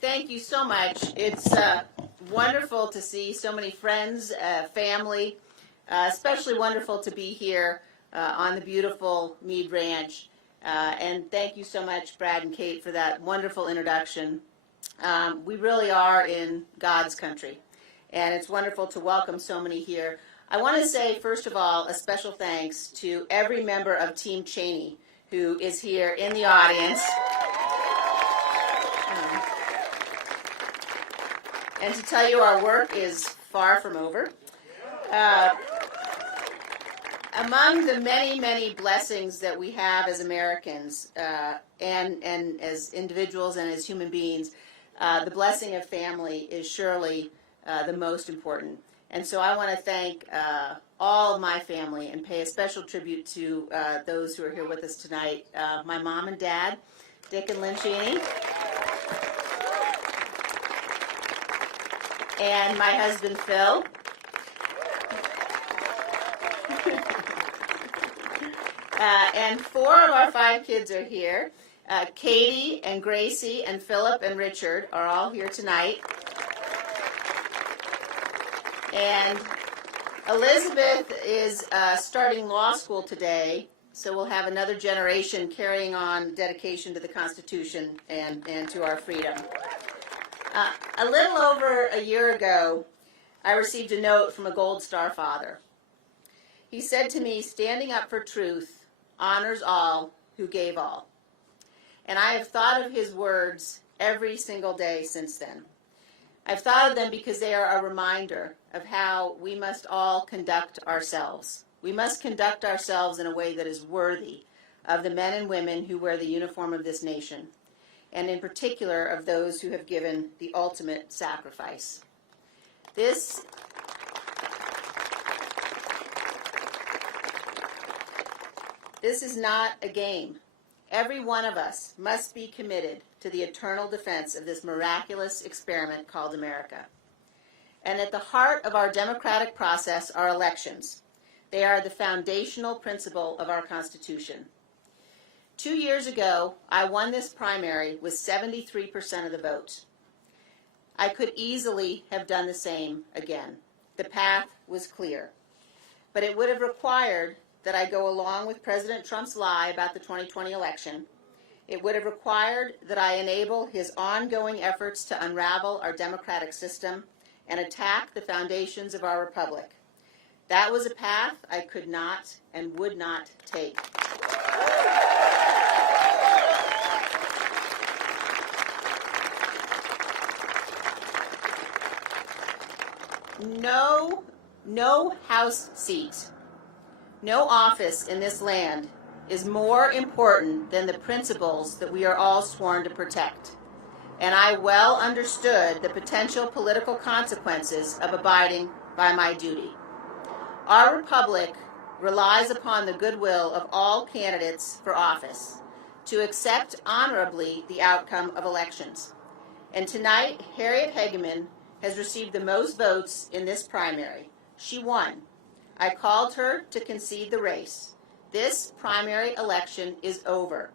Thank you so much. It's wonderful to see so many friends, family, especially wonderful to be here on the beautiful Mead Ranch. And thank you so much, Brad and Kate, for that wonderful introduction. We really are in God's country, and it's wonderful to welcome so many here. I want to say, first of all, a special thanks to every member of Team Cheney who is here in the audience. And to tell you, our work is far from over. Among the many, many blessings that we have as Americans and as individuals and as human beings, the blessing of family is surely the most important. And so I want to thank all of my family and pay a special tribute to those who are here with us tonight. My mom and dad, Dick and Lynn Cheney. And my husband, Phil. And 4 of our 5 kids are here. Katie and Gracie and Philip and Richard are all here tonight. And Elizabeth is starting law school today, so we'll have another generation carrying on dedication to the Constitution and to our freedom. A little over a year ago, I received a note from a Gold Star father. He said to me, "Standing up for truth honors all who gave all." And I have thought of his words every single day since then. I've thought of them because they are a reminder of how we must all conduct ourselves. We must conduct ourselves in a way that is worthy of the men and women who wear the uniform of this nation, and in particular of those who have given the ultimate sacrifice. This is not a game. Every one of us must be committed to the eternal defense of this miraculous experiment called America. And at the heart of our democratic process are elections. They are the foundational principle of our Constitution. 2 years ago, I won this primary with 73% of the vote. I could easily have done the same again. The path was clear. But it would have required that I go along with President Trump's lie about the 2020 election. It would have required that I enable his ongoing efforts to unravel our democratic system and attack the foundations of our republic. That was a path I could not and would not take. No House seat, no office in this land is more important than the principles that we are all sworn to protect. And I well understood the potential political consequences of abiding by my duty. Our republic relies upon the goodwill of all candidates for office to accept honorably the outcome of elections. And tonight, Harriet Hageman has received the most votes in this primary. She won. I called her to concede the race. This primary election is over,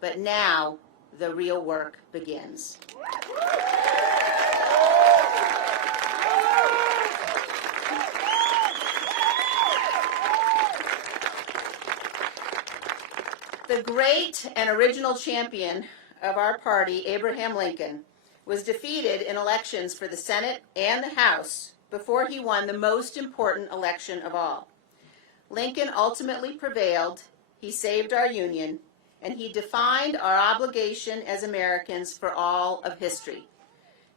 but now the real work begins. The great and original champion of our party, Abraham Lincoln, was defeated in elections for the Senate and the House before he won the most important election of all. Lincoln ultimately prevailed, he saved our Union, and he defined our obligation as Americans for all of history.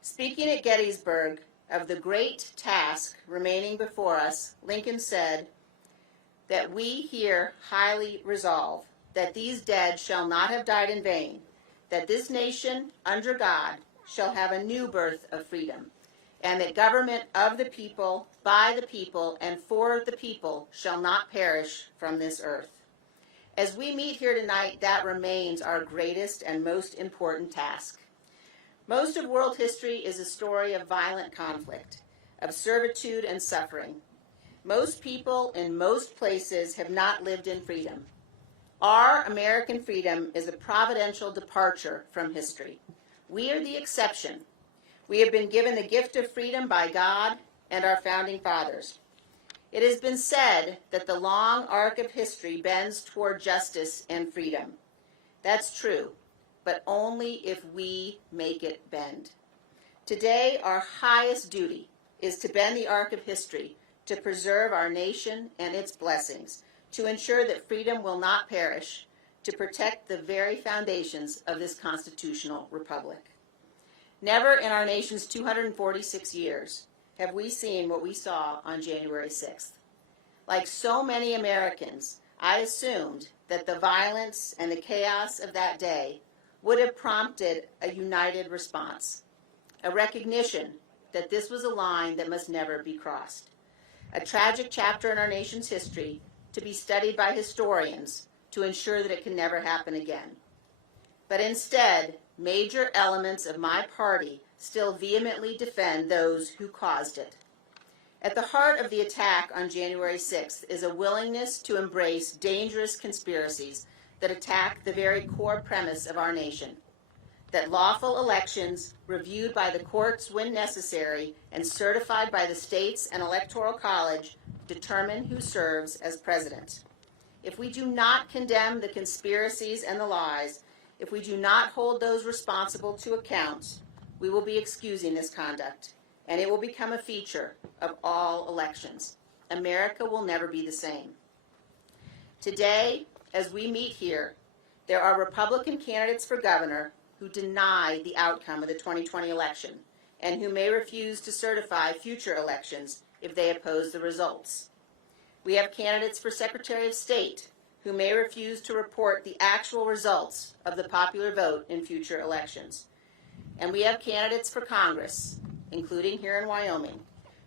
Speaking at Gettysburg of the great task remaining before us, Lincoln said that we here highly resolve that these dead shall not have died in vain, that this nation, under God, shall have a new birth of freedom, and that government of the people, by the people, and for the people shall not perish from this earth. As we meet here tonight, that remains our greatest and most important task. Most of world history is a story of violent conflict, of servitude and suffering. Most people in most places have not lived in freedom. Our American freedom is a providential departure from history. We are the exception. We have been given the gift of freedom by God and our founding fathers. It has been said that the long arc of history bends toward justice and freedom. That's true, but only if we make it bend. Today, our highest duty is to bend the arc of history, to preserve our nation and its blessings, to ensure that freedom will not perish, to protect the very foundations of this constitutional republic. Never in our nation's 246 years have we seen what we saw on January 6th. Like so many Americans, I assumed that the violence and the chaos of that day would have prompted a united response, a recognition that this was a line that must never be crossed, a tragic chapter in our nation's history to be studied by historians to ensure that it can never happen again. But instead, major elements of my party still vehemently defend those who caused it. At the heart of the attack on January 6th is a willingness to embrace dangerous conspiracies that attack the very core premise of our nation, that lawful elections, reviewed by the courts when necessary and certified by the states and electoral college, determine who serves as president. If we do not condemn the conspiracies and the lies, if we do not hold those responsible to account, we will be excusing this conduct, and it will become a feature of all elections. America will never be the same. Today, as we meet here, there are Republican candidates for governor who deny the outcome of the 2020 election and who may refuse to certify future elections if they oppose the results. We have candidates for Secretary of State who may refuse to report the actual results of the popular vote in future elections. And we have candidates for Congress, including here in Wyoming,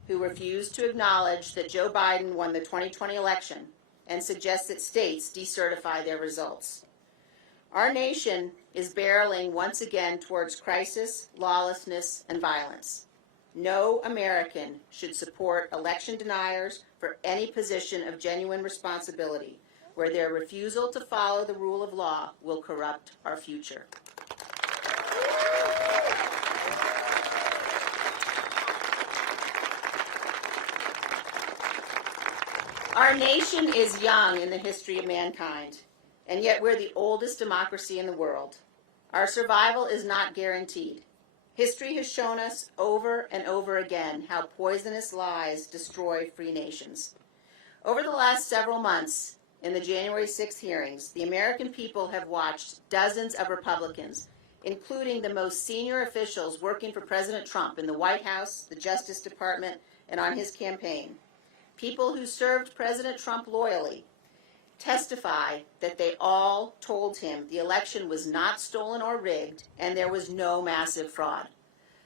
who refuse to acknowledge that Joe Biden won the 2020 election and suggest that states decertify their results. Our nation is barreling once again towards crisis, lawlessness, and violence. No American should support election deniers for any position of genuine responsibility, where their refusal to follow the rule of law will corrupt our future. Our nation is young in the history of mankind, and yet we're the oldest democracy in the world. Our survival is not guaranteed. History has shown us over and over again how poisonous lies destroy free nations. Over the last several months, in the January 6th hearings, the American people have watched dozens of Republicans, including the most senior officials working for President Trump in the White House, the Justice Department, and on his campaign, people who served President Trump loyally, testify that they all told him the election was not stolen or rigged and there was no massive fraud.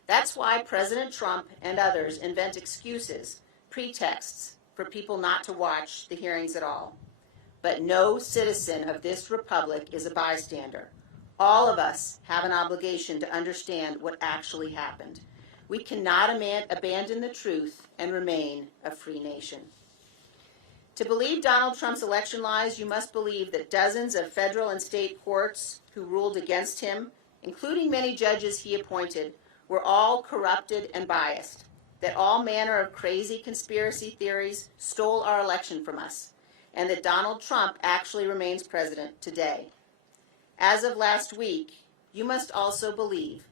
That's why President Trump and others invent excuses, pretexts, for people not to watch the hearings at all. But no citizen of this republic is a bystander. All of us have an obligation to understand what actually happened. We cannot abandon the truth and remain a free nation. To believe Donald Trump's election lies, you must believe that dozens of federal and state courts who ruled against him, including many judges he appointed, were all corrupted and biased, that all manner of crazy conspiracy theories stole our election from us, and that Donald Trump actually remains president today. As of last week, you must also believe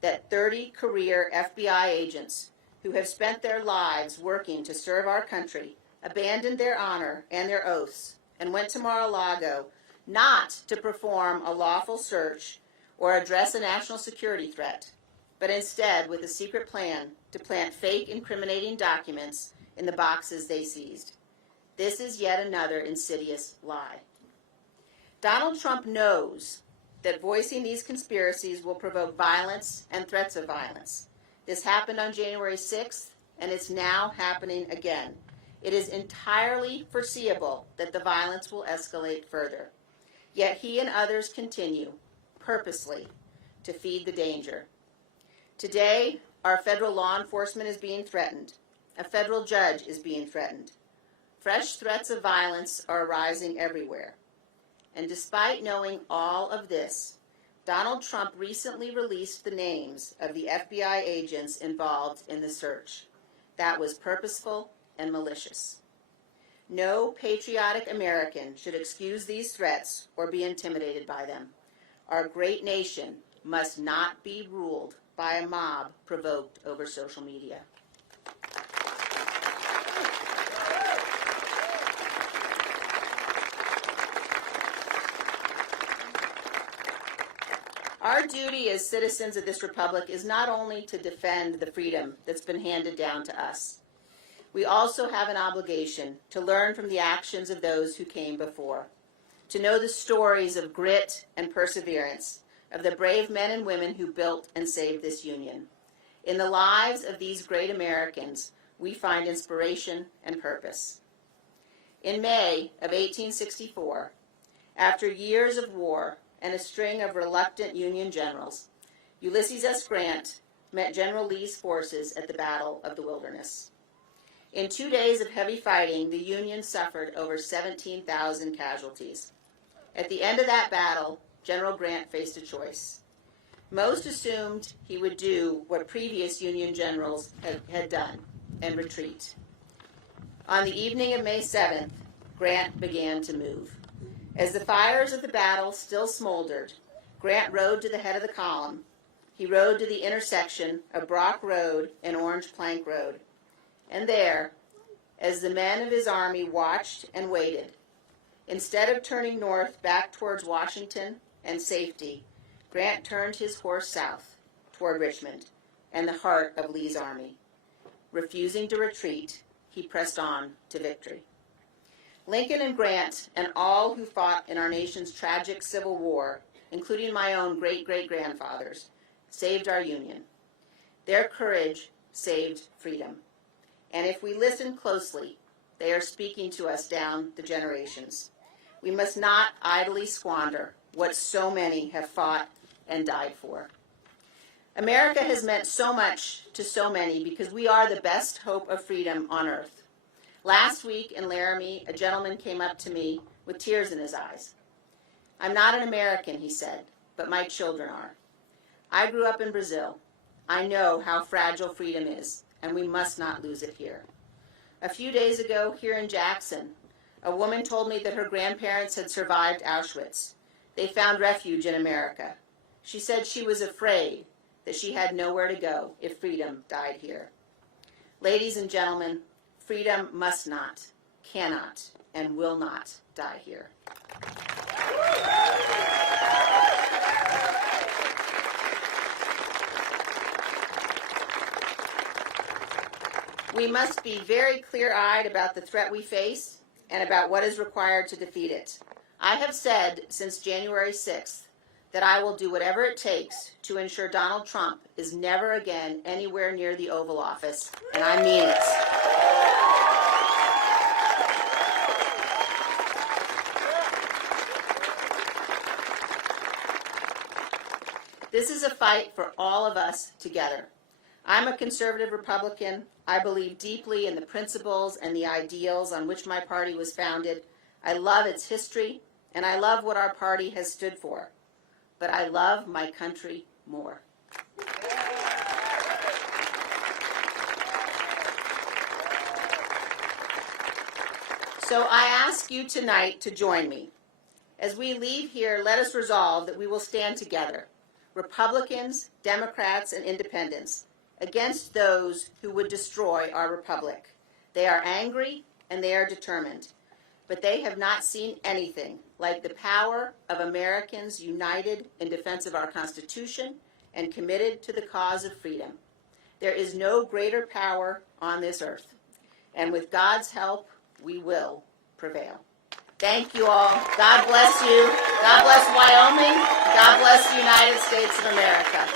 that 30 career FBI agents who have spent their lives working to serve our country abandoned their honor and their oaths and went to Mar-a-Lago not to perform a lawful search or address a national security threat, but instead with a secret plan to plant fake incriminating documents in the boxes they seized. This is yet another insidious lie. Donald Trump knows that voicing these conspiracies will provoke violence and threats of violence. This happened on January 6th, and it's now happening again. It is entirely foreseeable that the violence will escalate further. Yet he and others continue, purposely, to feed the danger. Today, our federal law enforcement is being threatened. A federal judge is being threatened. Fresh threats of violence are arising everywhere. And despite knowing all of this, Donald Trump recently released the names of the FBI agents involved in the search. That was purposeful and malicious. No patriotic American should excuse these threats or be intimidated by them. Our great nation must not be ruled by a mob provoked over social media. Our duty as citizens of this republic is not only to defend the freedom that's been handed down to us. We also have an obligation to learn from the actions of those who came before, to know the stories of grit and perseverance, of the brave men and women who built and saved this union. In the lives of these great Americans, we find inspiration and purpose. In May of 1864, after years of war and a string of reluctant Union generals, Ulysses S. Grant met General Lee's forces at the Battle of the Wilderness. In 2 days of heavy fighting, the Union suffered over 17,000 casualties. At the end of that battle, General Grant faced a choice. Most assumed he would do what previous Union generals had done and retreat. On the evening of May 7th, Grant began to move. As the fires of the battle still smoldered, Grant rode to the head of the column. He rode to the intersection of Brock Road and Orange Plank Road. And there, as the men of his army watched and waited, instead of turning north back towards Washington and safety, Grant turned his horse south toward Richmond and the heart of Lee's army. Refusing to retreat, he pressed on to victory. Lincoln and Grant and all who fought in our nation's tragic Civil War, including my own great-great-grandfathers, saved our Union. Their courage saved freedom. And if we listen closely, they are speaking to us down the generations. We must not idly squander what so many have fought and died for. America has meant so much to so many because we are the best hope of freedom on earth. Last week in Laramie, a gentleman came up to me with tears in his eyes. "I'm not an American," he said, "but my children are. I grew up in Brazil. I know how fragile freedom is, and we must not lose it here." A few days ago, here in Jackson, a woman told me that her grandparents had survived Auschwitz. They found refuge in America. She said she was afraid that she had nowhere to go if freedom died here. Ladies and gentlemen, freedom must not, cannot, and will not die here. We must be very clear-eyed about the threat we face and about what is required to defeat it. I have said since January 6th that I will do whatever it takes to ensure Donald Trump is never again anywhere near the Oval Office, and I mean it. This is a fight for all of us together. I'm a conservative Republican. I believe deeply in the principles and the ideals on which my party was founded. I love its history, and I love what our party has stood for. But I love my country more. So I ask you tonight to join me. As we leave here, let us resolve that we will stand together, Republicans, Democrats, and Independents, against those who would destroy our republic. They are angry and they are determined, but they have not seen anything like the power of Americans united in defense of our Constitution and committed to the cause of freedom. There is no greater power on this earth, and with God's help, we will prevail. Thank you all. God bless you. God bless Wyoming. God bless the United States of America.